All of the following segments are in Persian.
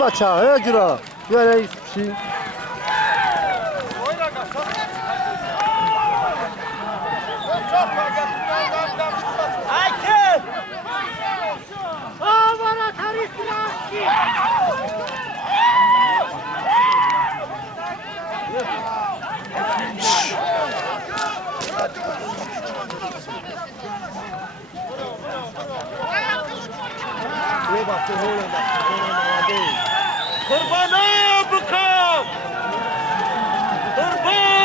بچه ها جورا بیا رئیس بشی قربانا بکن قربان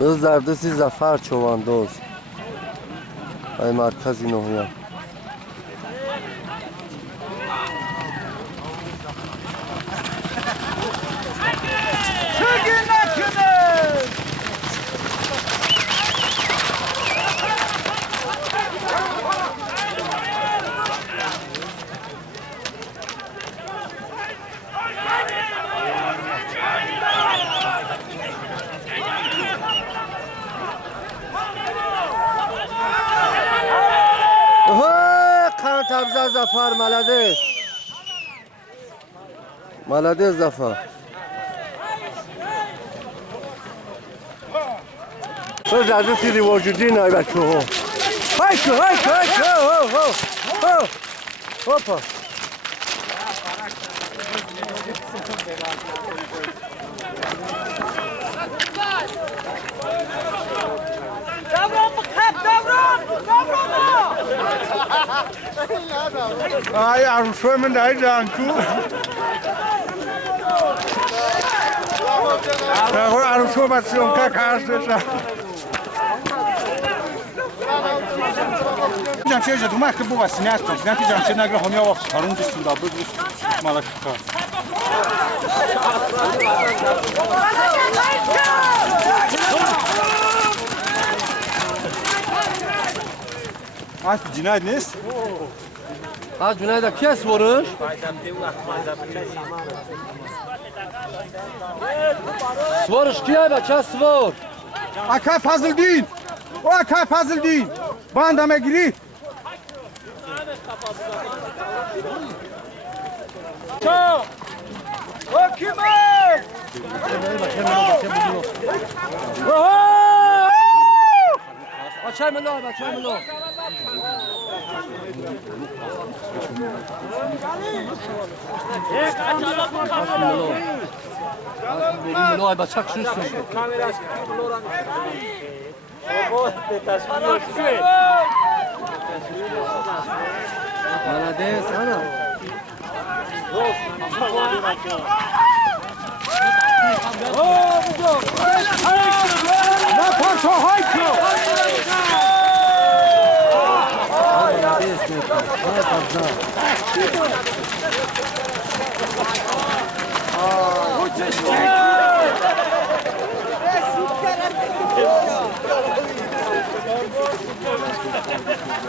بز در دستی زفر چواندوز ای مرکزی نهیه تبزه زفر ملده زفر تو زده تیری وجودی نای بچه ها هایکو هاپا آی عروسای من در جانکو نگو عروسای بسیون که کارشش جمشه جدو من که بو وسینه هستم نه که جمشه نگره همه وقت کارون دستون دابه دوست مالک کار Asp cinayet neyiz? Ha Cüneyt'e kes vuruş. Vuruş kiye be kes vur. Akay Fazıldin. O Akay Fazıldin. Bandame giri. Ço! O kime? Açay mı lan? Açay mı lan? Ay bıçak şunu Молодец, Ана. Na parça hayko.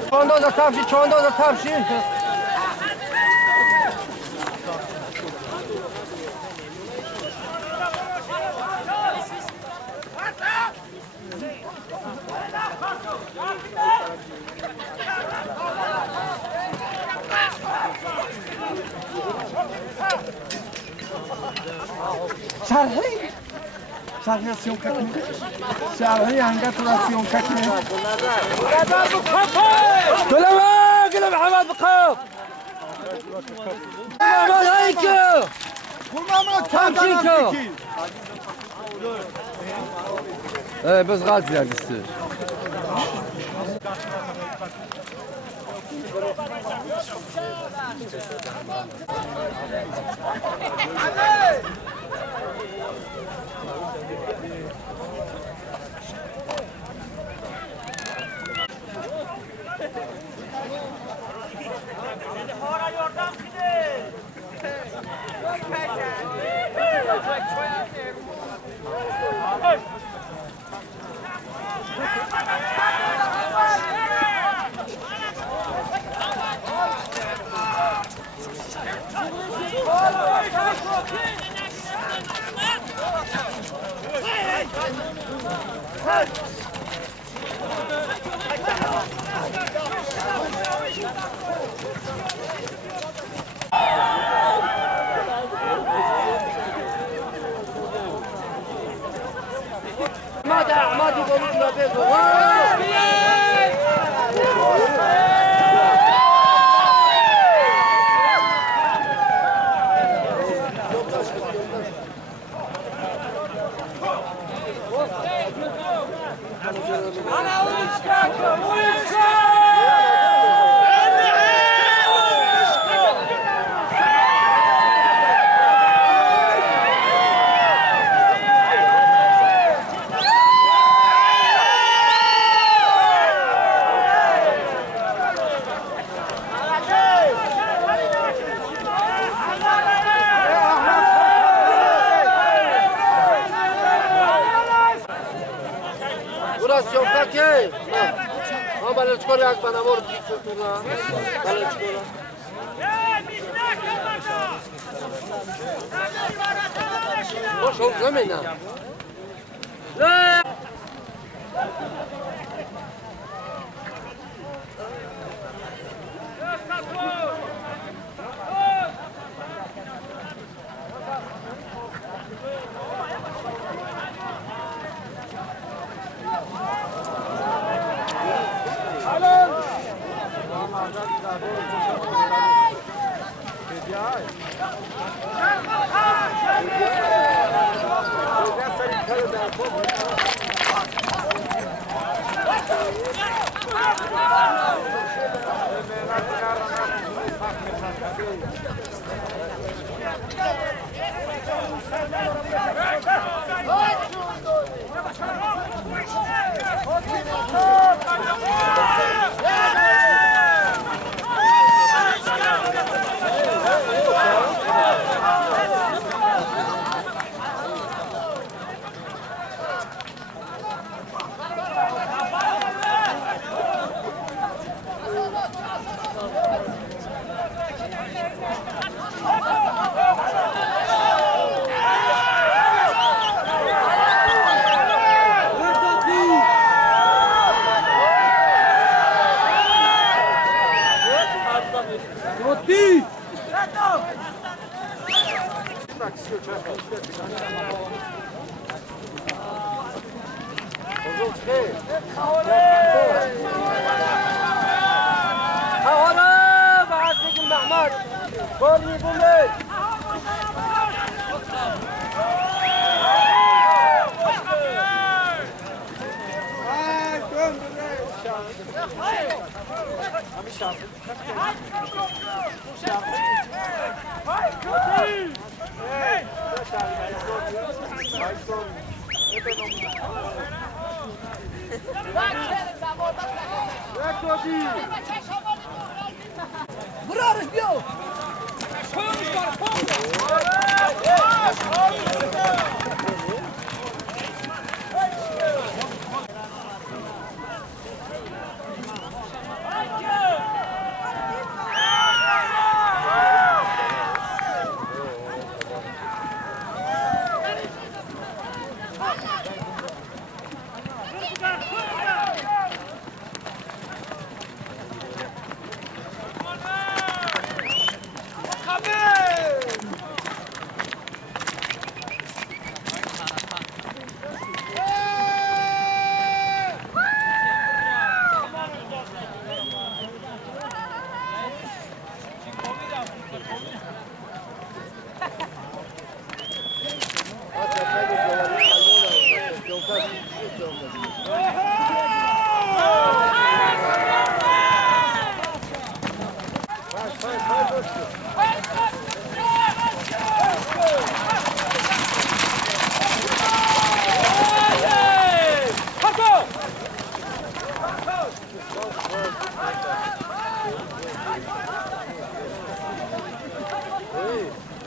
Çonda tamşi, çonda tamşi. Şarhı siyon kakne. Şarhı yanga tura siyon kakne. قلب حماد بخاف حماد هيك Kurmama تمشيكو ايه بس غالب يعني السير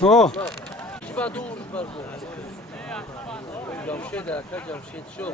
اوه شبا دور برگو جمشید اکا جمشید شو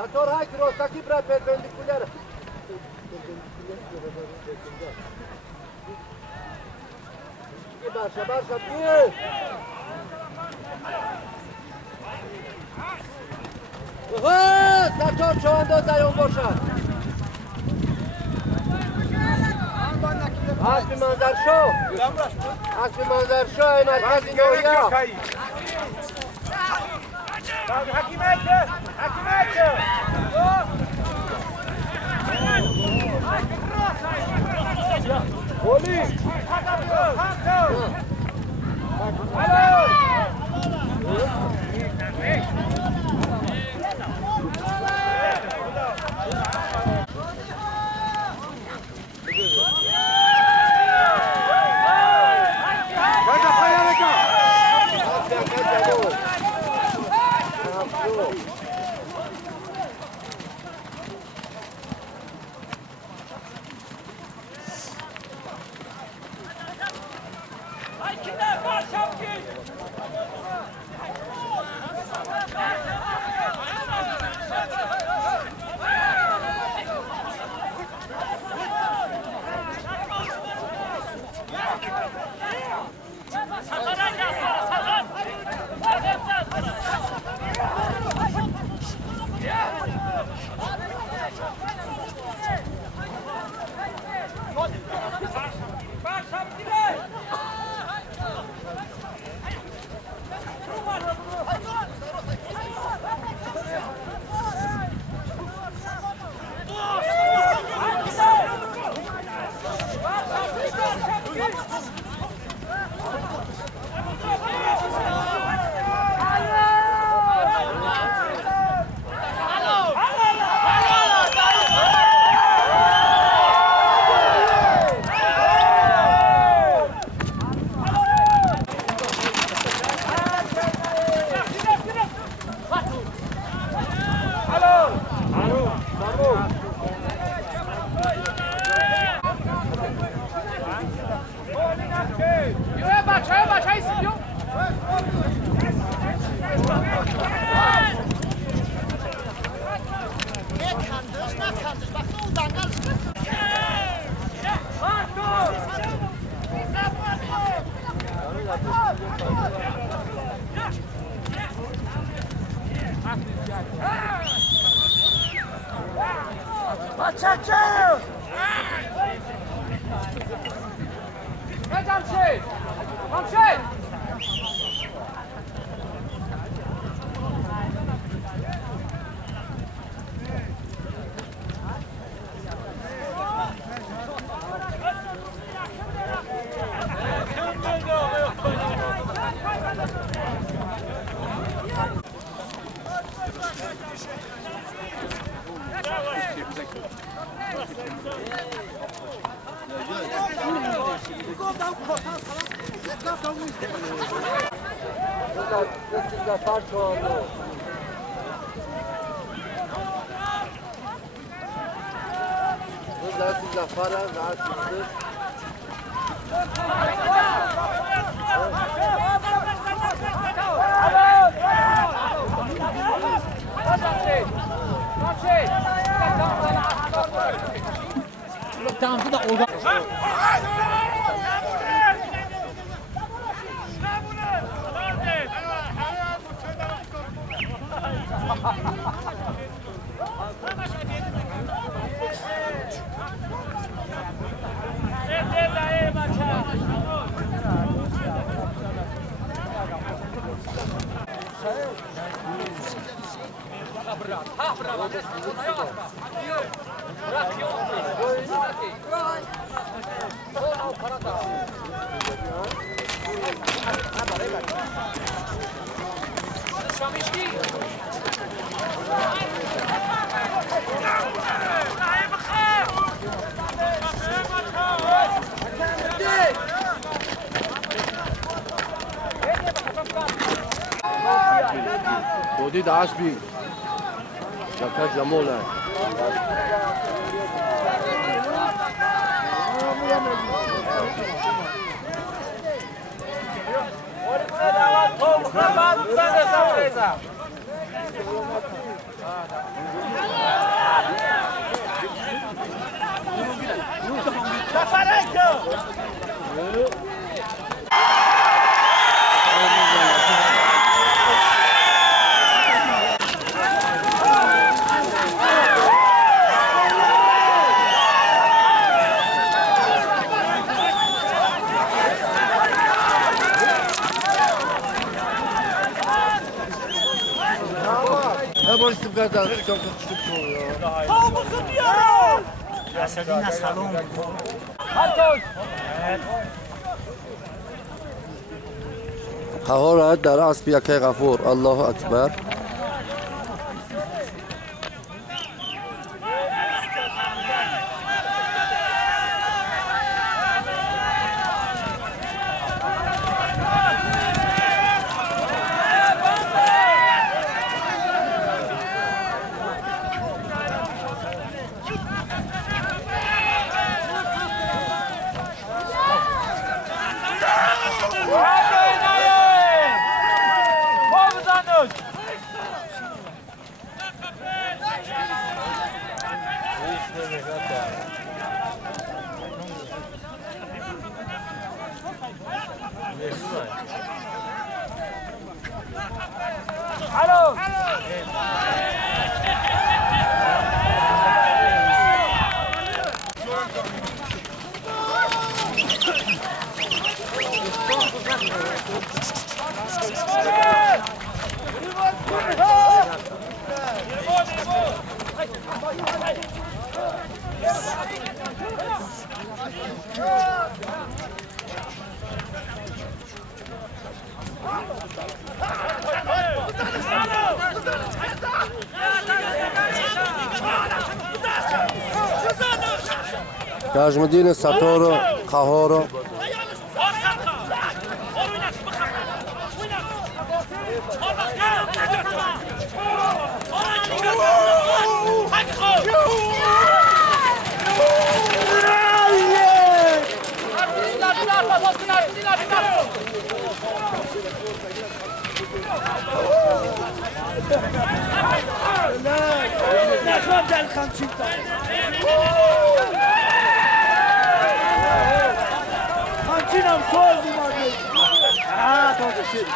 Sator, hai, Kiros, aqui para perpendicular. Baixa, baixa, aqui. Sator, şu anda dayan boşa. Asbi manzar şo. Asbi manzar şo, merkezi noya. حكيماته حكيماته ولي This is the first one. Das ist der Fahrer, das ist es. دودی داشت بی جاکر جموله باید استفاده از جاکر Gasolina salon. قهار در اسب یکی غفور الله اکبر نجم‌الدین ستار و قهار و همچینم ساز اومده تازه شد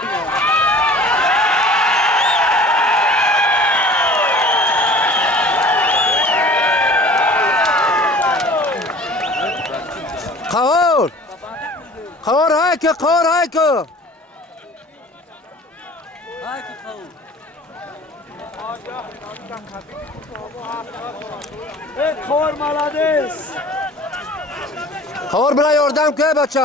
قهار قهار هایکه قهار هایکه خور ملادس قهار برای یاردم که بچه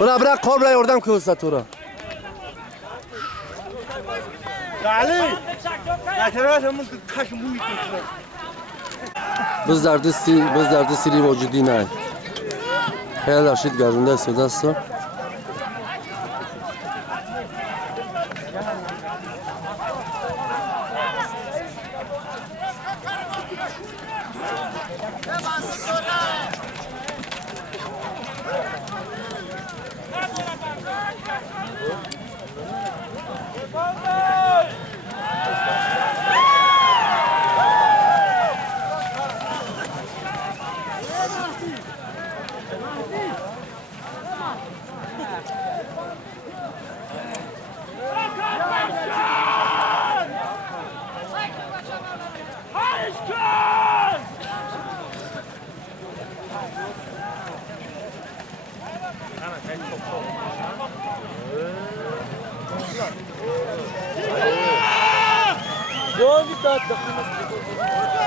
برای قهار برای یاردم که هسته تو را بز در دستی لی موجودی نه خیلی رشید گرونده است و دست رو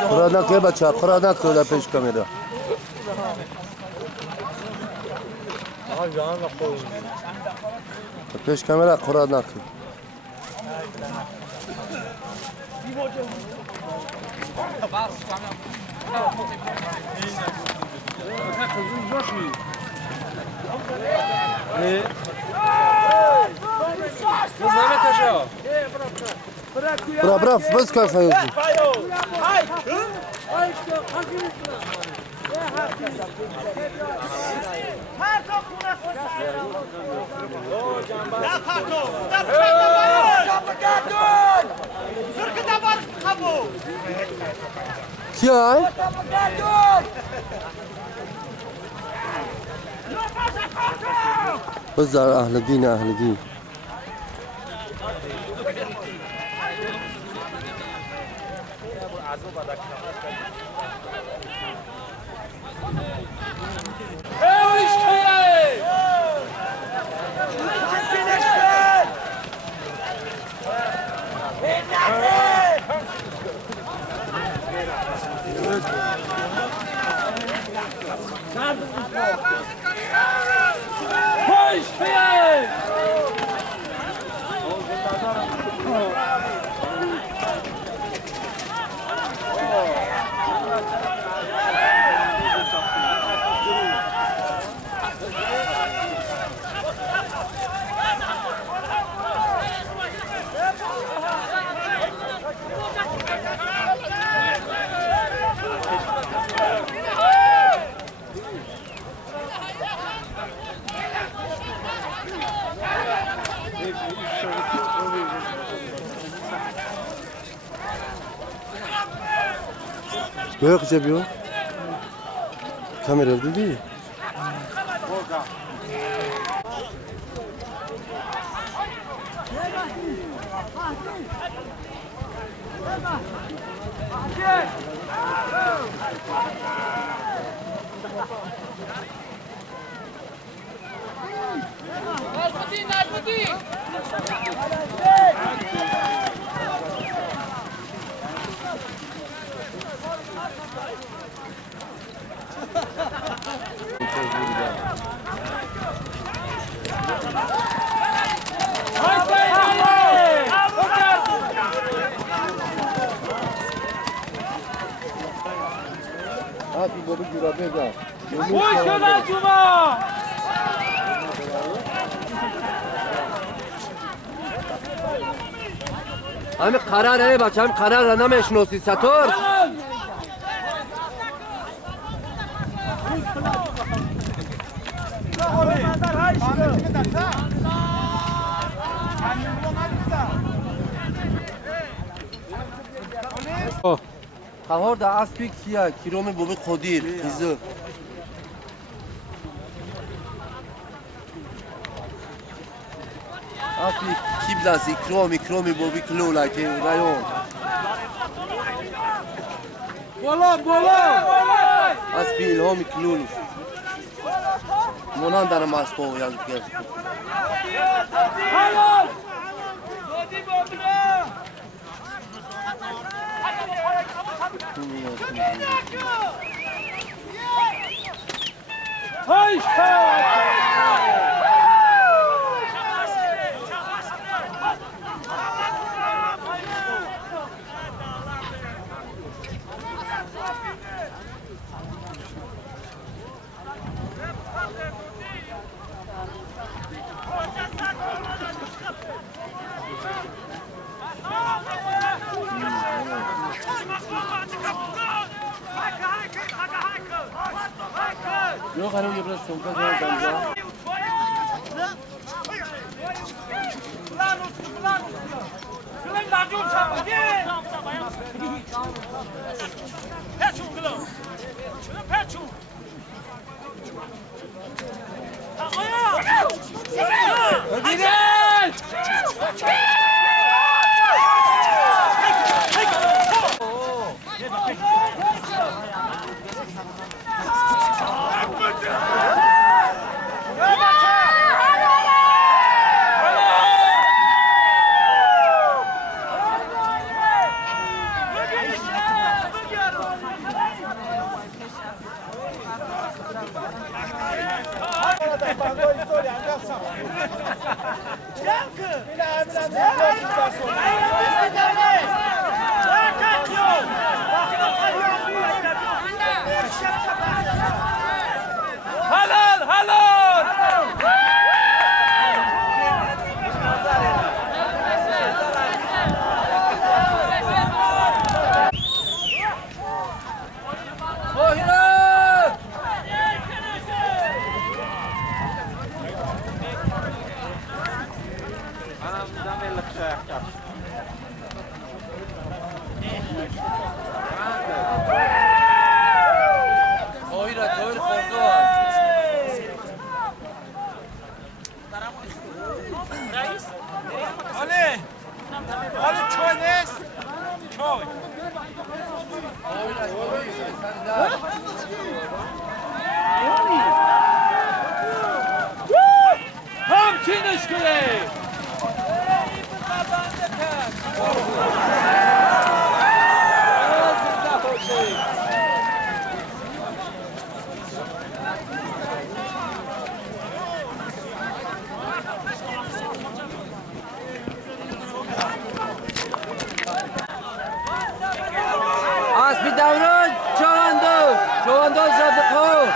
قرار نکه بچه قرار نکه در پیش کامیرا پیش کامیرا قرار نکه برا بس کن فیوزی کیای؟ بزار اهل دین Yok cebi o. Kamera dedi. Hadi baba gürabe da. Boş lan Cuma. همه قراره بچه هم قراره نمیشناسی ستار قهار دا اسبی کیه کیرومی بابی قدیر ایزو اسبی کی بلاسی کرومی بابی کلو لایتی رایون Bola. اسبی الهامی کلولوس مونان دارم اسبو یازد کرد Hayır. Hayır. Yok hanım biraz soğukta kalır damga. Halal, halal. Buyurun. Anamdan belli bir şey yapacağım. Doyra, doyra, kordu var. Ali! Ali çay ne? Çay. Tam çiniş kule! Aspi davron Chavandoz. Chavandoz Radiqov.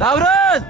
Davron.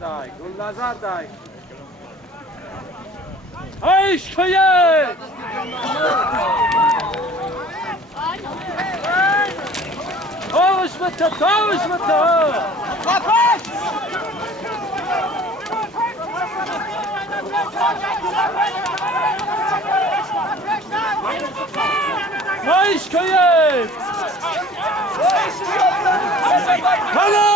Daj, Gulnazar daj. Ej, szkoje! Kovuş mı ta, kovuş mu ta? Ej, szkoje! Halal!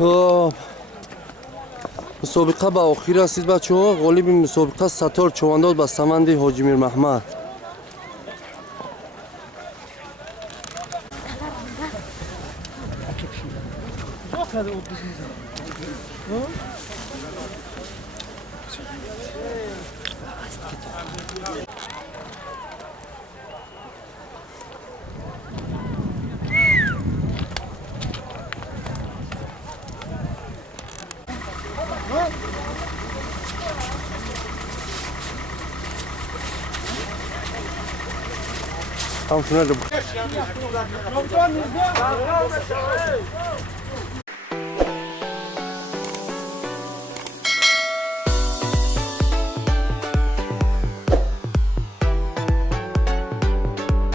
خب مسابقه با آخر رسید بچه ها. غالب این مسابقه ستار چوانداز با سمند حاجی میر محمد. Tam şuna da